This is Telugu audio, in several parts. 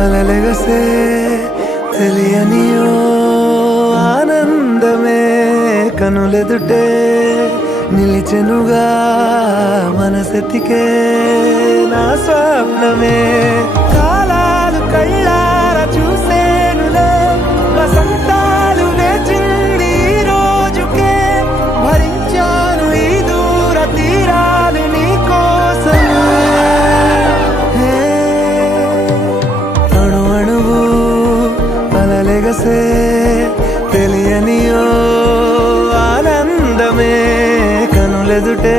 అలలెగసే తెలియనియో ఆనందమే కనులెదుటే నిలిచెనుగా మనసెతికే నా స్వప్నమే కాలాలు కళ్ళార చూసేనులే వసంతాలు వేచింది రోజుకే భరించాను ఈ దూర తీరాలు నీ కోసమే అణు అణువు అలలెగసే తెలియనియో ఆనందమే కనులెదుటే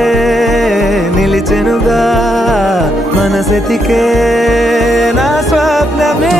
నిలిచెనుగా మనసెతికే నా స్వప్నమే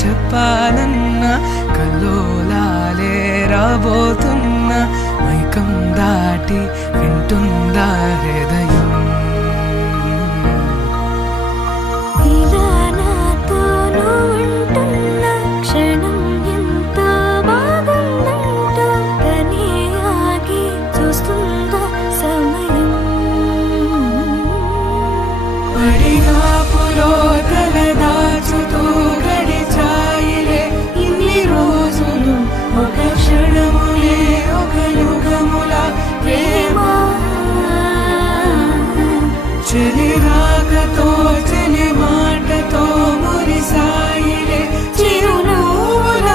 చెప్పాలన్నా కల్లోలాలే రాబోతున్నా మైకం దాటి వింటుందా హృదయం ఇలా నాతో నువ్వుంటున్న క్షణం ఎంతో బాగుందంటూ తనే ఆగి చూస్తుందా సమయం పడిగాపులో తల దాచుతూ గడిచాయిలే ఇన్ని రోజులు ఒక క్షణములే ఒక యుగముల ప్రేమ చెలి రాకతో చెలి మాటతో మురిసాయిలే చిరునవ్వుల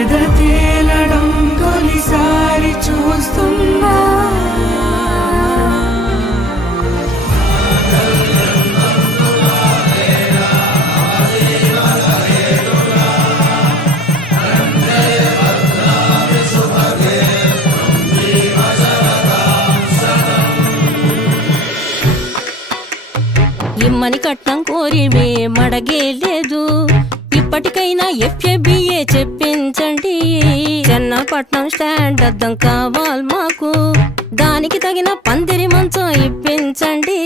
ఎద తేలడం తొలిసారి చూస్తున్నా ఇమ్మని కట్నం కోరి మడగే లేదు ఇప్పటికైనా FABA చెప్పించండి చెన్నపట్నం స్టాండ్ అద్దం కావాలి మాకు దానికి తగిన పందిరి మంచం ఇప్పించండి